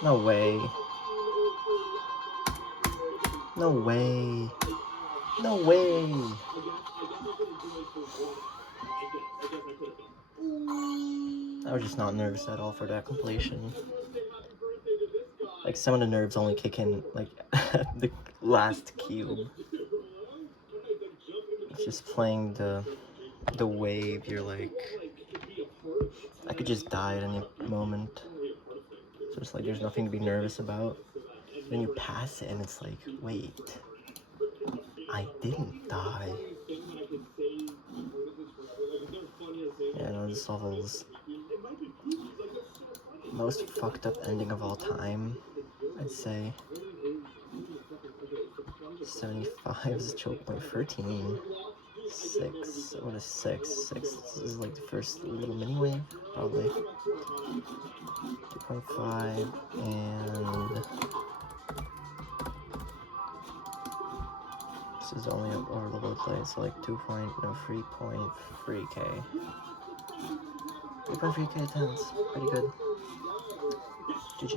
No way. No way. No way. I was just not nervous at all for that completion. Like, some of the nerves only kick in, like, the last cube. It's just playing the wave, you're like, I could just die at any moment. So it's like, there's nothing to be nervous about. Then you pass it and it's like, wait, I didn't die. Yeah, no, this level's most fucked up ending of all time, I'd say. 75 is choke point 13. 6. What is 6? 6 is like the first little mini wave, probably. 2.5 and this is only over level play, so like 3.3k. 3.3k attempts, pretty good. GG.